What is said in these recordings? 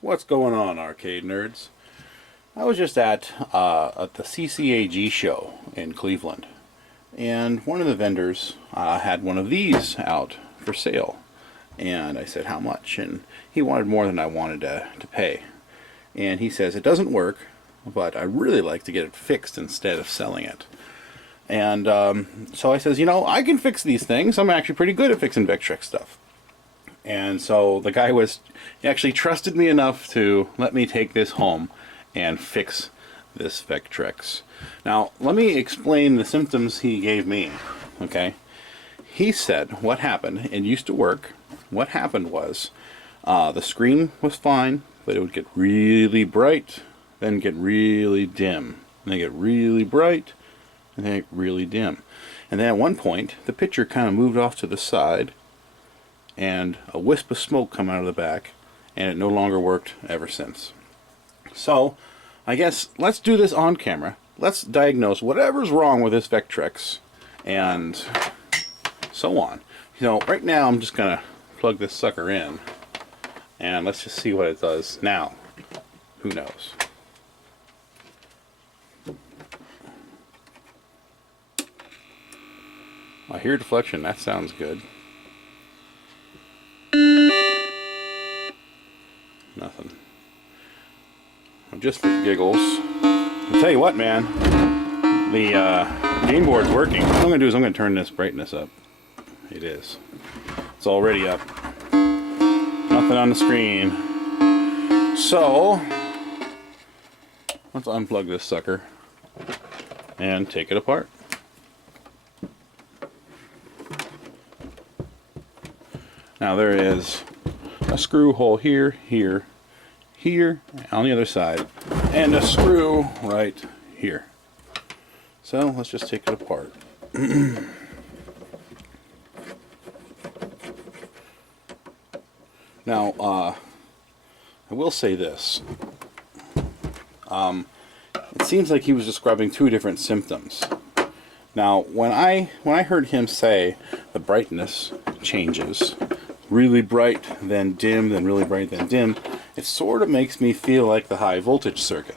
What's going on, arcade nerds? I was just at the CCAG show in Cleveland, and one of the vendors had one of these out for sale, and I said how much, and he wanted more than I wanted to pay, and he says it doesn't work, but I really like to get it fixed instead of selling it. And so I says, you know, I can fix these things. I'm actually pretty good at fixing vectrex stuff. And so the guy he actually trusted me enough to let me take this home and fix this vectrex. Now, let me explain the symptoms he gave me, okay? He said what happened, it used to work. What happened was the screen was fine, but it would get really bright, then get really dim, and then get really bright, and then get really dim. And then at one point, the picture kind of moved off to the side, and a wisp of smoke come out of the back, and it no longer worked ever since. So I guess let's do this on camera. Let's diagnose whatever's wrong with this vectrex and so on. You know, right now I'm just gonna plug this sucker in and let's just see what it does now. Who knows? I hear deflection. That sounds good. Nothing. Just for giggles. I'll tell you what, man. The game board's working. What I'm going to do is I'm going to turn this brightness up. It is. It's already up. Nothing on the screen. So, let's unplug this sucker and take it apart. Now there is a screw hole here, here, here, on the other side, and a screw right here. So let's just take it apart. Now, I will say this. It seems like he was describing two different symptoms. Now, when I heard him say the brightness changes, really bright, then dim, then really bright, then dim, it sort of makes me feel like the high voltage circuit.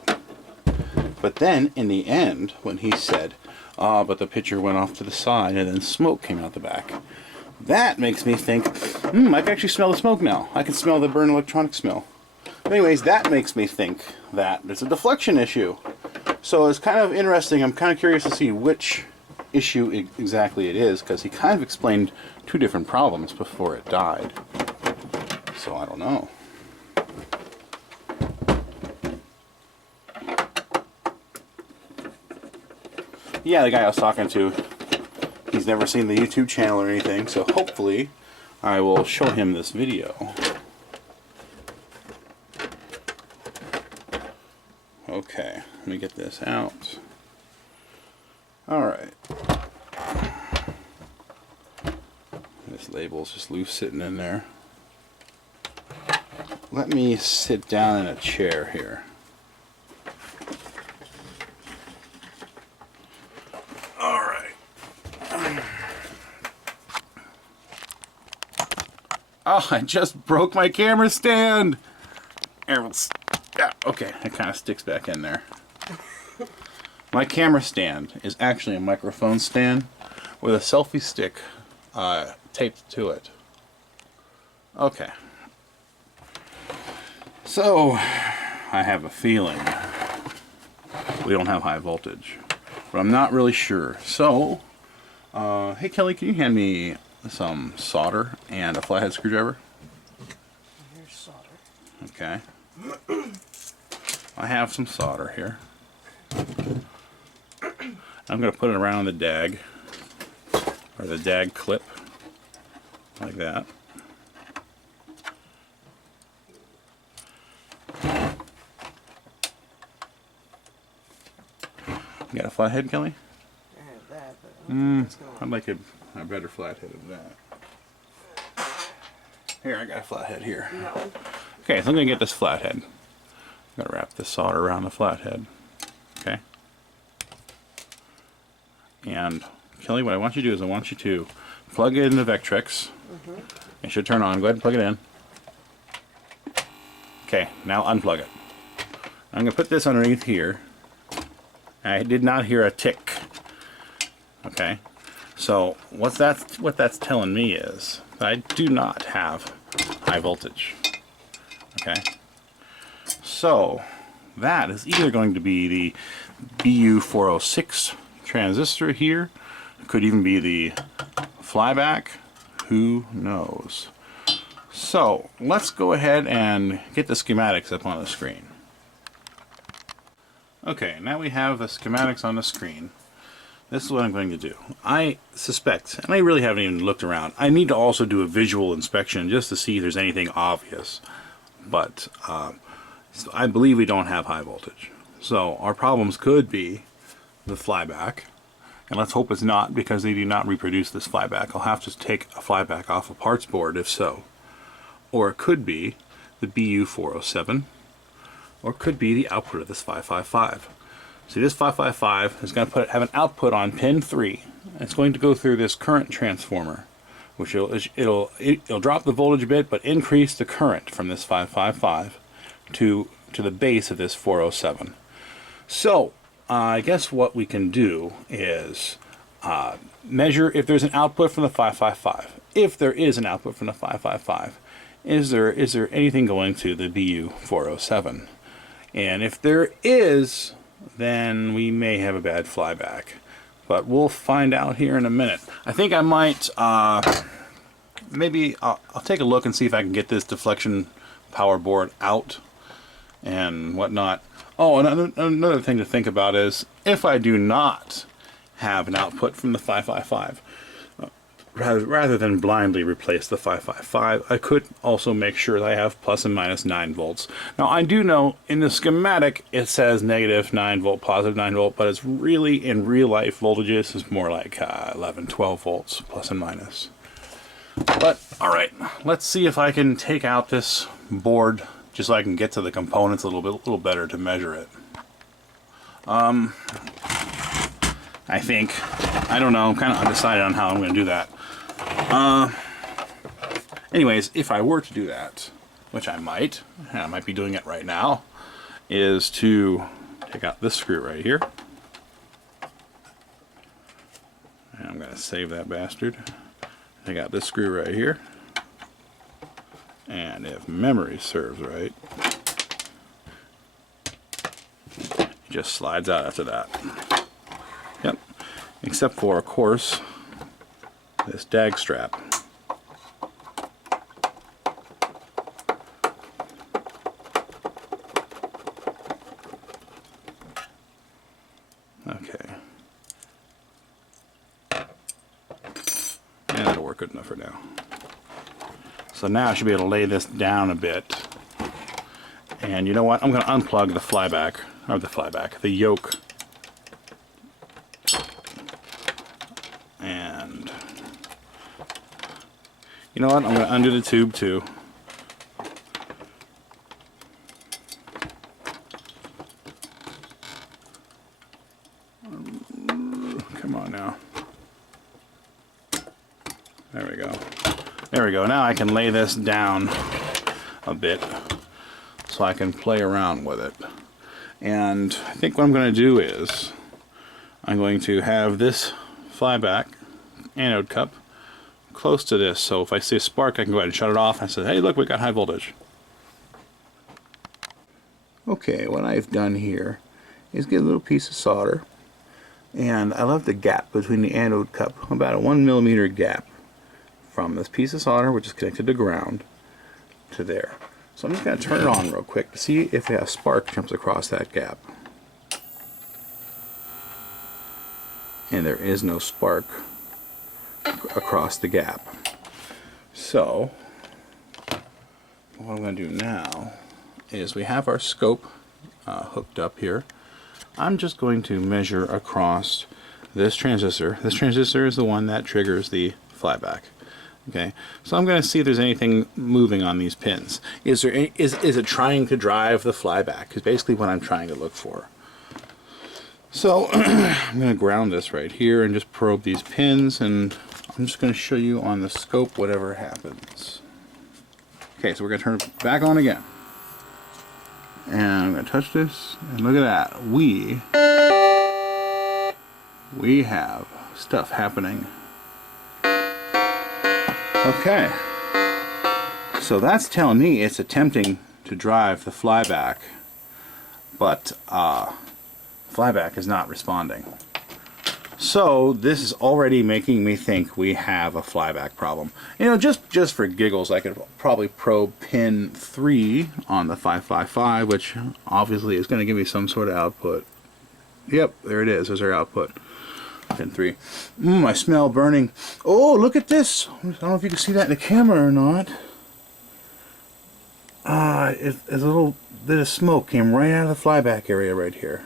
But then, in the end, when he said, but the picture went off to the side and then smoke came out the back, that makes me think, I can actually smell the smoke now. I can smell the burned electronic smell. Anyways, that makes me think that there's a deflection issue. So it's kind of interesting. I'm kind of curious to see which issue exactly it is, because he kind of explained two different problems before it died. So I don't know. Yeah, the guy I was talking to, he's never seen the YouTube channel or anything, so hopefully I will show him this video. Okay, let me get this out. Alright. This label's just loose sitting in there. Let me sit down in a chair here. Alright. Oh, I just broke my camera stand! Yeah, okay, it kind of sticks back in there. My camera stand is actually a microphone stand with a selfie stick taped to it. Okay. So, I have a feeling we don't have high voltage, but I'm not really sure. So, hey Kelly, can you hand me some solder and a flathead screwdriver? Here's solder. Okay. I have some solder here. I'm going to put it around the dag, or the dag clip, like that. You got a flathead, Kelly? I have that, but I'd like a better flathead than that. Here, I got a flathead here. Okay, so I'm going to get this flathead. I'm going to wrap this solder around the flathead. Okay. And Kelly, what I want you to do is I want you to plug it in the vectrex. It should turn on. Go ahead and plug it in. Okay, now unplug it. I'm going to put this underneath here. I did not hear a tick. Okay, so what that's telling me is that I do not have high voltage. Okay, so that is either going to be the BU406 transistor here. It could even be the flyback. Who knows? So let's go ahead and get the schematics up on the screen. Okay, now we have the schematics on the screen. This is what I'm going to do. I suspect, and I really haven't even looked around, I need to also do a visual inspection just to see if there's anything obvious. But I believe we don't have high voltage. So our problems could be the flyback. And let's hope it's not, because they do not reproduce this flyback. I'll have to take a flyback off a parts board if so. Or it could be the BU407. Or it could be the output of this 555. See, this 555 is going to have an output on pin 3. It's going to go through this current transformer, which it'll drop the voltage a bit, but increase the current from this 555 to the base of this 407. So I guess what we can do is measure if there's an output from the 555. If there is an output from the 555, is there anything going to the BU407? And if there is, then we may have a bad flyback. But we'll find out here in a minute. I think I might, maybe I'll take a look and see if I can get this deflection power board out and whatnot. Oh, another thing to think about is if I do not have an output from the 555, rather than blindly replace the 555, I could also make sure that I have plus and minus 9 volts. Now I do know in the schematic it says negative 9 volt, positive 9 volt, but it's really in real life voltages is more like 11, 12 volts plus and minus. But alright, let's see if I can take out this board just so I can get to the components a little better to measure it. I don't know, I'm kind of undecided on how I'm going to do that. Anyways, if I were to do that, which I might be doing it right now, is to take out this screw right here. And I'm going to save that bastard. Take out this screw right here. And if memory serves right, it just slides out after that. Yep. Except for, of course, this dag strap. Okay. And that'll work good enough for now. So now I should be able to lay this down a bit. And you know what? I'm going to unplug the flyback, or the yoke. And you know what? I'm going to undo the tube too. Come on now. There we go. There we go. Now I can lay this down a bit so I can play around with it. And I think what I'm going to do is I'm going to have this flyback anode cup close to this, so if I see a spark I can go ahead and shut it off and say, hey look, we got high voltage. Okay, what I've done here is get a little piece of solder, and I left the gap between the anode cup, about a 1 millimeter gap from this piece of solder, which is connected to ground, to there. So I'm just going to turn it on real quick to see if a spark jumps across that gap. And there is no spark across the gap. So what I'm going to do now is we have our scope hooked up here. I'm just going to measure across this transistor. This transistor is the one that triggers the flyback. Okay, so I'm going to see if there's anything moving on these pins. Is it trying to drive the flyback? Is basically what I'm trying to look for. So I'm going to ground this right here and just probe these pins, and I'm just going to show you on the scope whatever happens. Okay, so we're going to turn it back on again. And I'm going to touch this, and look at that. We have stuff happening. Okay. So that's telling me it's attempting to drive the flyback, but flyback is not responding. So this is already making me think we have a flyback problem. You know, just for giggles, I could probably probe pin 3 on the 555, which obviously is going to give me some sort of output. Yep, there it is. There's our output. Pin 3. I smell burning. Oh, look at this. I don't know if you can see that in the camera or not. A little bit of smoke came right out of the flyback area right here.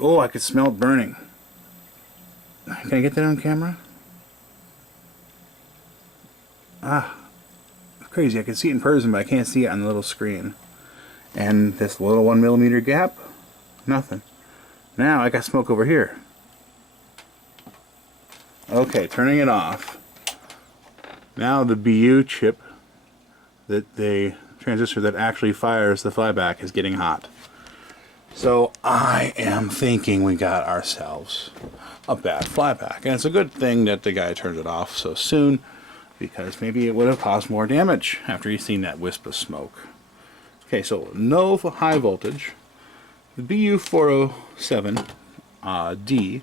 Oh, I could smell it burning. Can I get that on camera? Crazy. I can see it in person, but I can't see it on the little screen. And this little 1mm gap, nothing. Now I got smoke over here. Okay, turning it off. Now the BU chip, the transistor that actually fires the flyback, is getting hot. So I am thinking we got ourselves a bad flyback. And it's a good thing that the guy turned it off so soon, because maybe it would have caused more damage after he's seen that wisp of smoke. Okay, so no high voltage. The BU407 D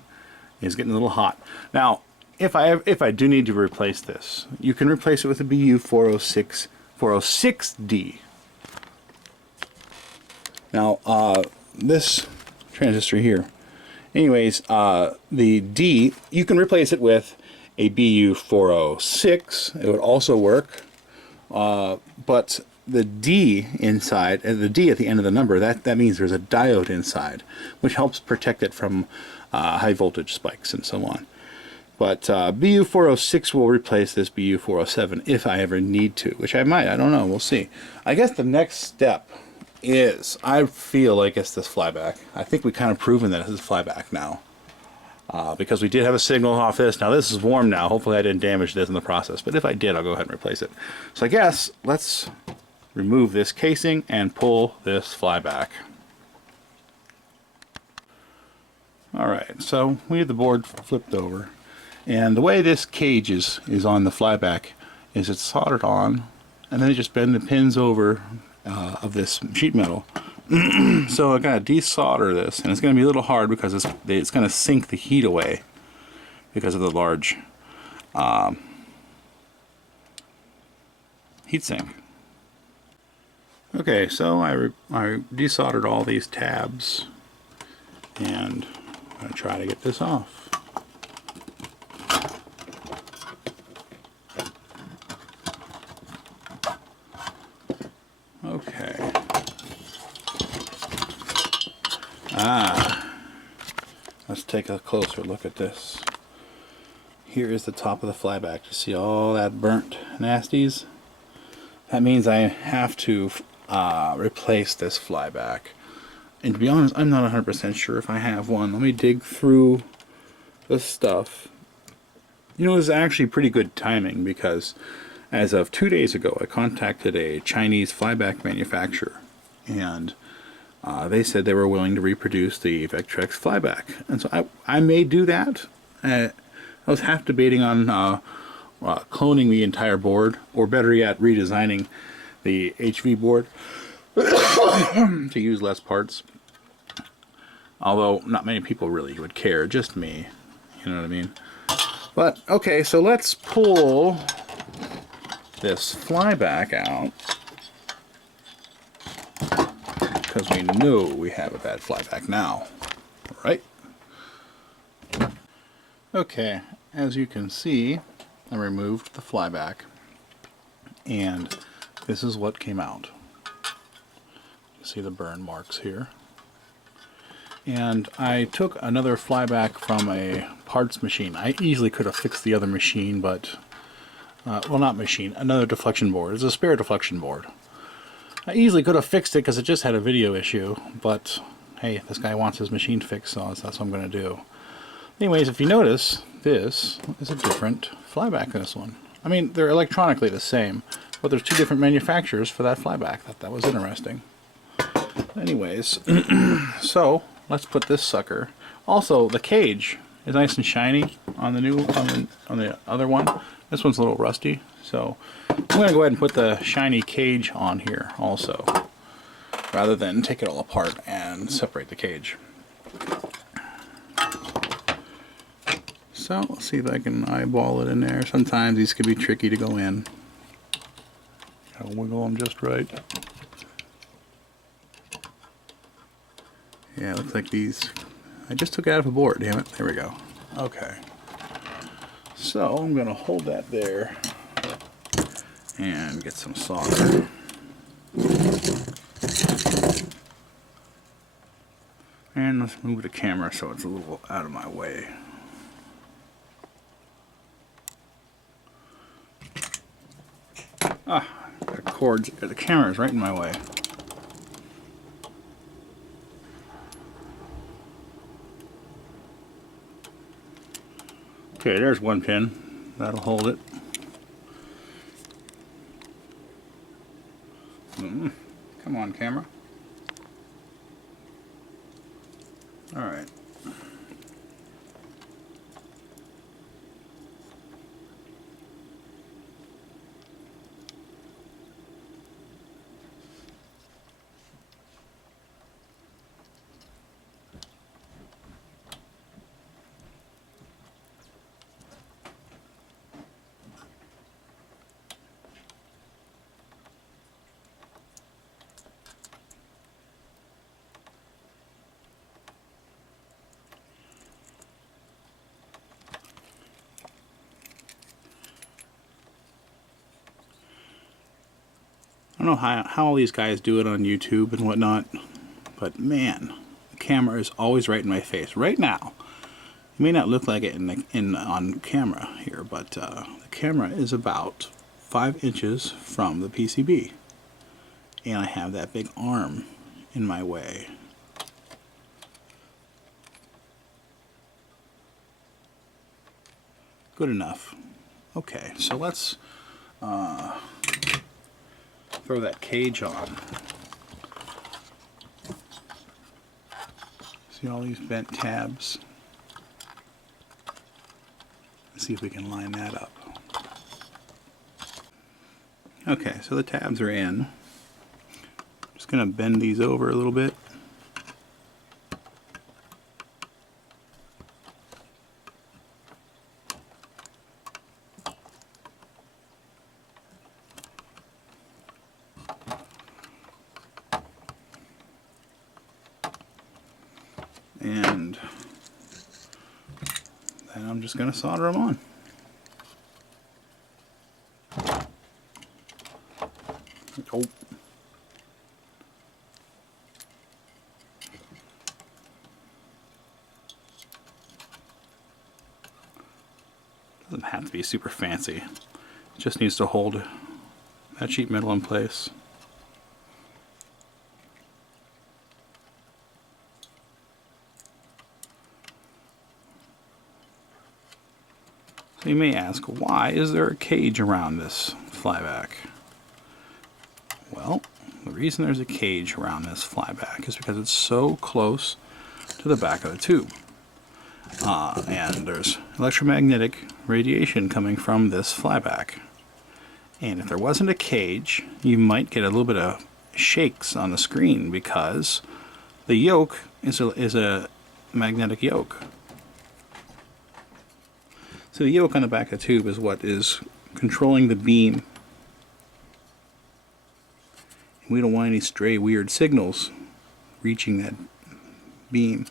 is getting a little hot. Now, if I do need to replace this, you can replace it with the BU406D. Now, this transistor here, anyways, the D, you can replace it with a BU406. It would also work, but the D inside, the D at the end of the number, that means there's a diode inside, which helps protect it from high voltage spikes and so on. But BU406 will replace this BU407 if I ever need to, which I might. I don't know. We'll see. I guess the next step is, I feel like it's this flyback. I think we've kind of proven that it's flyback now. Because we did have a signal off this. Now this is warm now. Hopefully I didn't damage this in the process. But if I did, I'll go ahead and replace it. So I guess let's remove this casing and pull this flyback. Alright, so we have the board flipped over. And the way this cage is on the flyback is it's soldered on, and then you just bend the pins over of this sheet metal. So I gotta desolder this, and it's gonna be a little hard because it's gonna sink the heat away because of the large heat sink. Okay, so I desoldered all these tabs, and I'm gonna try to get this off. Okay. Let's take a closer look at this. Here is the top of the flyback. You see all that burnt nasties? That means I have to replace this flyback. And to be honest, I'm not 100% sure if I have one. Let me dig through the stuff. You know, it was actually pretty good timing, because as of 2 days ago, I contacted a Chinese flyback manufacturer, and they said they were willing to reproduce the vectrex flyback. And so I may do that. I was half debating on cloning the entire board, or better yet, redesigning the HV board to use less parts. Although not many people really would care, just me. You know what I mean? But okay, so let's pull this flyback out, because we know we have a bad flyback now, right? Okay, as you can see, I removed the flyback, and this is what came out. You see the burn marks here. And I took another flyback from a parts machine. I easily could have fixed the other machine, but well, not machine, another deflection board. It's a spare deflection board. I easily could have fixed it because it just had a video issue, but hey, this guy wants his machine fixed, so that's what I'm going to do. Anyways, if you notice, this is a different flyback than this one. I mean, they're electronically the same, but there's two different manufacturers for that flyback. That was interesting. Anyways, so let's put this sucker. Also, the cage is nice and shiny on the new on the other one. This one's a little rusty, so I'm going to go ahead and put the shiny cage on here also, rather than take it all apart and separate the cage. So let's see if I can eyeball it in there. Sometimes these can be tricky to go in. Gotta wiggle them just right. Yeah, it looks like these. I just took it out of a board, damn it. There we go. Okay. So I'm gonna hold that there and get some solder. And let's move the camera so it's a little out of my way. Ah, the cords, the camera is right in my way. Okay, there's one pin. That'll hold it. Come on, camera. All right. I don't know how all these guys do it on YouTube and whatnot, but man, the camera is always right in my face. Right now, it may not look like it on camera here, but the camera is about 5 inches from the PCB, and I have that big arm in my way. Good enough. Okay, so let's throw that cage on. See all these bent tabs? Let's see if we can line that up. Okay, so the tabs are in. Just gonna bend these over a little bit. And then I'm just going to solder them on. Oh. Doesn't have to be super fancy. It just needs to hold that sheet metal in place. So you may ask, why is there a cage around this flyback? Well, the reason there's a cage around this flyback is because it's so close to the back of the tube. And there's electromagnetic radiation coming from this flyback. And if there wasn't a cage, you might get a little bit of shakes on the screen because the yoke is a magnetic yoke. So the yoke on the back of the tube is what is controlling the beam. We don't want any stray weird signals reaching that beam.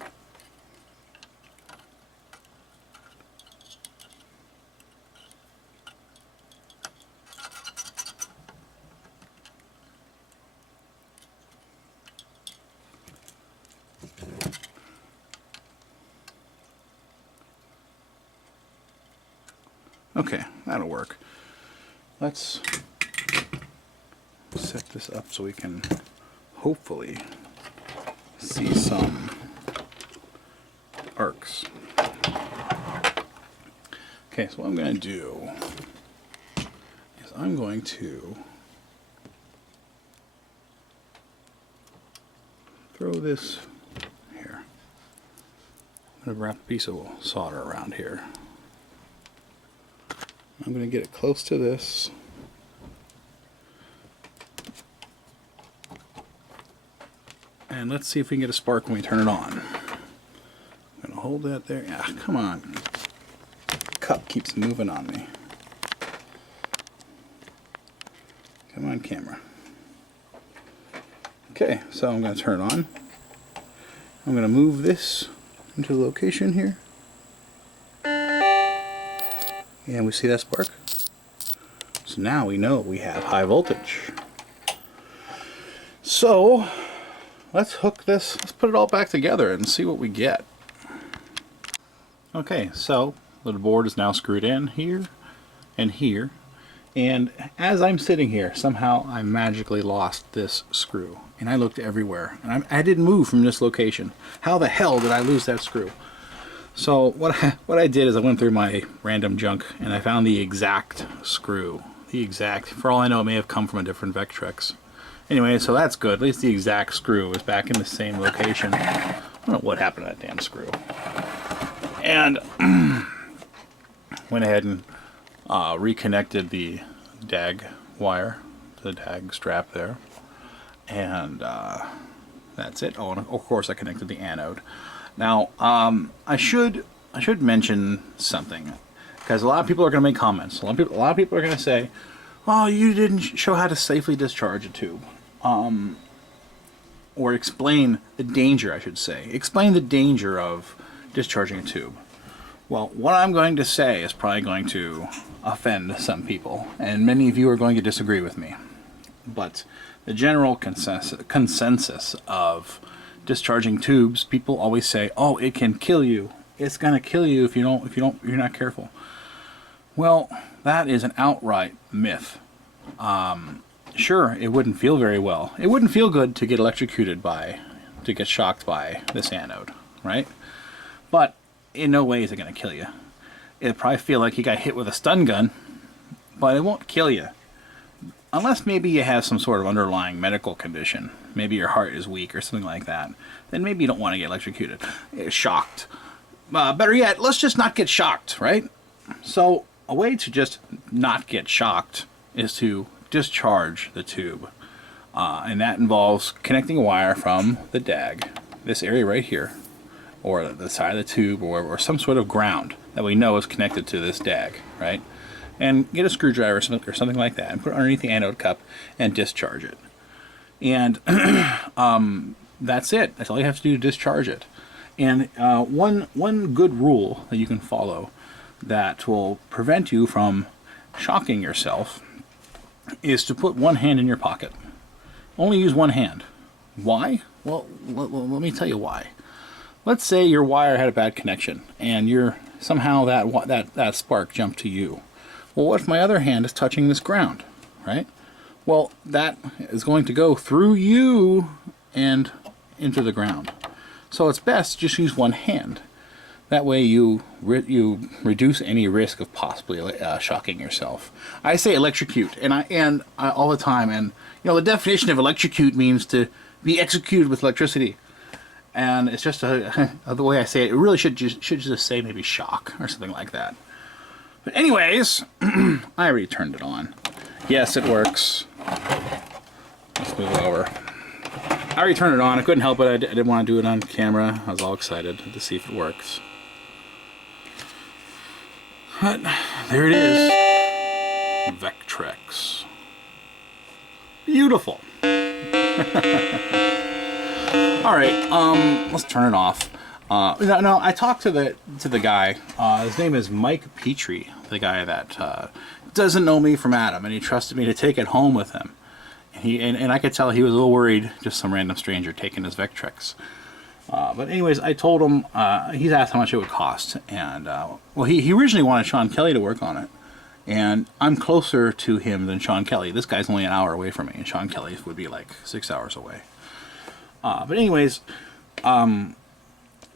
Okay, that'll work. Let's set this up so we can hopefully see some Okay, so what I'm going to do is I'm going to throw this here. I'm going to wrap a piece of solder around here. I'm going to get it close to this. And let's see if we can get a spark when we turn it on. I'm going to hold that there. Ah, come on. The cup keeps moving on me. Come on, camera. Okay, so I'm going to turn it on. I'm going to move this into the location here. And we see that spark. So now we know we have high voltage. So let's hook this, let's put it all back together and see what we get. Okay, so the board is now screwed in here and here. And as I'm sitting here, somehow I magically lost this screw. And I looked everywhere. And I didn't move from this location. How the hell did I lose that screw? So what I did is I went through my random junk and I found the exact screw. The exact, for all I know, it may have come from a different Vectrex. Anyway, so that's good. At least the exact screw is back in the same location. I don't know what happened to that damn screw. And went ahead and reconnected the DAG wire, the DAG strap there. And that's it. Oh, and of course I connected the anode. Now, I should mention something, because a lot of people are going to make comments. A lot of people are going to say, "Oh, you didn't show how to safely discharge a tube," or explain the danger. I should say, explain the danger of discharging a tube. Well, what I'm going to say is probably going to offend some people, and many of you are going to disagree with me. But the general consensus of discharging tubes, people always say, "Oh, it can kill you. It's gonna kill you if you're not careful." Well, that is an outright myth. Sure, it wouldn't feel very well. It wouldn't feel good to get electrocuted to get shocked by this anode, right? But in no way is it gonna kill you. It'd probably feel like you got hit with a stun gun, but it won't kill you. Unless maybe you have some sort of underlying medical condition. Maybe your heart is weak or something like that. Then maybe you don't want to get electrocuted. Shocked. Better yet, let's just not get shocked, right? So a way to just not get shocked is to discharge the tube. And that involves connecting a wire from the DAG, this area right here, or the side of the tube, or some sort of ground that we know is connected to this DAG, right? And get a screwdriver or something like that and put it underneath the anode cup and discharge it. And that's it. That's all you have to do to discharge it. And one good rule that you can follow that will prevent you from shocking yourself is to put one hand in your pocket. Only use one hand. Why? Well, let me tell you why. Let's say your wire had a bad connection and somehow that spark jumped to you. Well, what if my other hand is touching this ground, right? Well, that is going to go through you and into the ground. So it's best just use one hand. That way you reduce any risk of possibly shocking yourself. I say electrocute, and I all the time. And the definition of electrocute means to be executed with electricity. And it's just the way I say it. It really should just say maybe shock or something like that. But anyways, I already turned it on. Yes, it works. Let's move it over. I already turned it on. I couldn't help it. I didn't want to do it on camera. I was all excited to see if it works. But there it is. Vectrex. Beautiful. All right, let's turn it off. No, I talked to the guy. His name is Mike Petrie, the guy that doesn't know me from Adam, and he trusted me to take it home with him. And I could tell he was a little worried, just some random stranger taking his Vectrex. But anyways, I told him, he's asked how much it would cost, and well, he originally wanted Sean Kelly to work on it, and I'm closer to him than Sean Kelly. This guy's only an hour away from me, and Sean Kelly would be like 6 hours away. But anyways,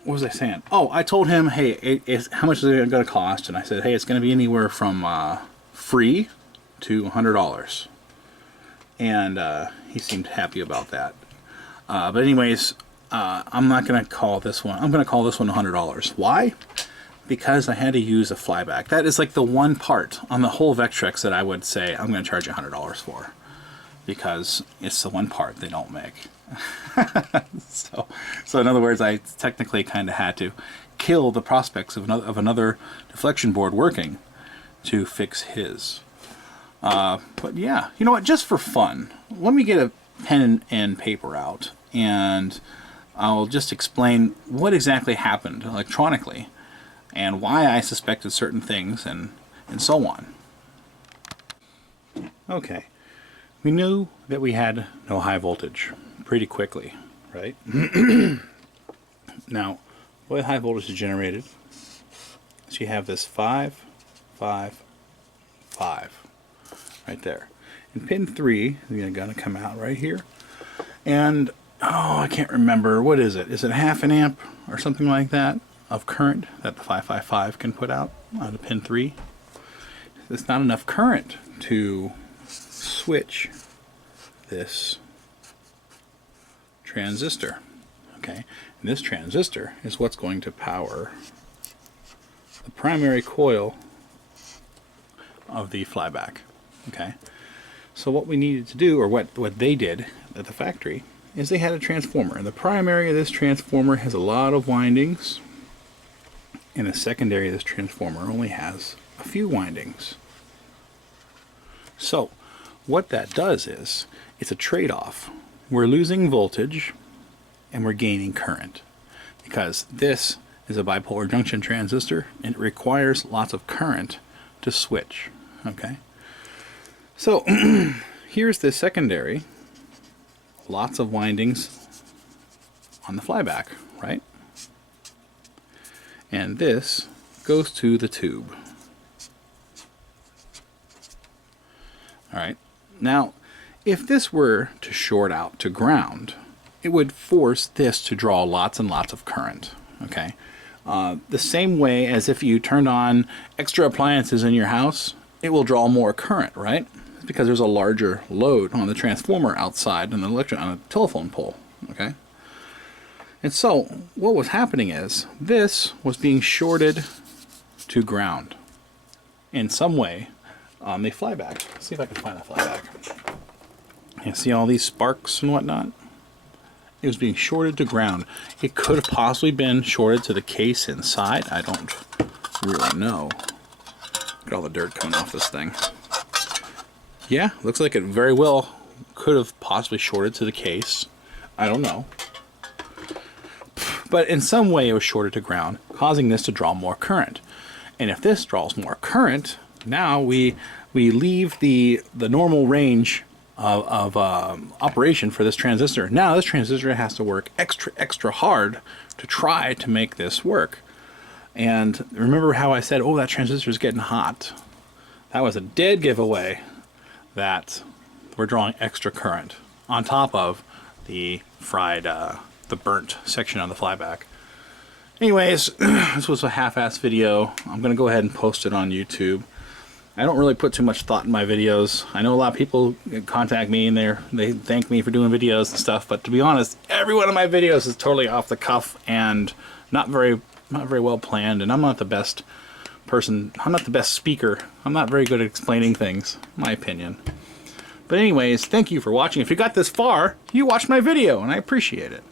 what was I saying? Oh, I told him, hey, how much is it going to cost? And I said, hey, it's going to be anywhere from free to $100. And he seemed happy about that. But anyways, I'm not going to call this one. I'm going to call this one $100. Why? Because I had to use a flyback. That is like the one part on the whole Vectrex that I would say I'm going to charge you $100 for. Because it's the one part they don't make. So in other words, I technically kind of had to kill the prospects of another deflection board working to fix his. But yeah, you know what? Just for fun, let me get a pen and paper out, and I'll just explain what exactly happened electronically, and why I suspected certain things, and so on. Okay, we knew that we had no high voltage pretty quickly, right? Now, the way high voltage is generated, so you have this 5, 5, 5 right there. And pin 3 is going to come out right here. And, oh, I can't remember. What is it? Is it half an amp or something like that of current that the 555 can put out on the pin 3? It's not enough current to switch this transistor. Okay, and this transistor is what's going to power the primary coil of the flyback. Okay, so what we needed to do, or what they did at the factory, is they had a transformer, and the primary of this transformer has a lot of windings, and the secondary of this transformer only has a few windings. So what that does is, it's a trade-off. We're losing voltage and we're gaining current, because this is a bipolar junction transistor and it requires lots of current to switch. Okay, so here's the secondary, lots of windings on the flyback, right? And this goes to the tube. Alright, now if this were to short out to ground, it would force this to draw lots and lots of current. Okay, the same way as if you turned on extra appliances in your house, it will draw more current, right? It's because there's a larger load on the transformer outside on a telephone pole. Okay, and so what was happening is this was being shorted to ground in some way on the flyback. Let's see if I can find the flyback. You see all these sparks and whatnot? It was being shorted to ground. It could have possibly been shorted to the case inside. I don't really know. Look at all the dirt coming off this thing. Yeah, looks like it very well could have possibly shorted to the case. I don't know. But in some way it was shorted to ground, causing this to draw more current. And if this draws more current, now we leave the normal range of operation for this transistor. Now this transistor has to work extra hard to try to make this work. And remember how I said, oh, that transistor is getting hot? That was a dead giveaway that we're drawing extra current on top of the fried, the burnt section on the flyback. Anyways, this was a half-ass video. I'm gonna go ahead and post it on YouTube. I don't really put too much thought in my videos. I know a lot of people contact me and they thank me for doing videos and stuff, but to be honest, every one of my videos is totally off the cuff and not very well planned, and I'm not the best person. I'm not the best speaker. I'm not very good at explaining things, in my opinion. But anyways, thank you for watching. If you got this far, you watched my video, and I appreciate it.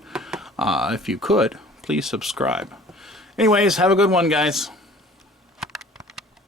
If you could, please subscribe. Anyways, have a good one, guys.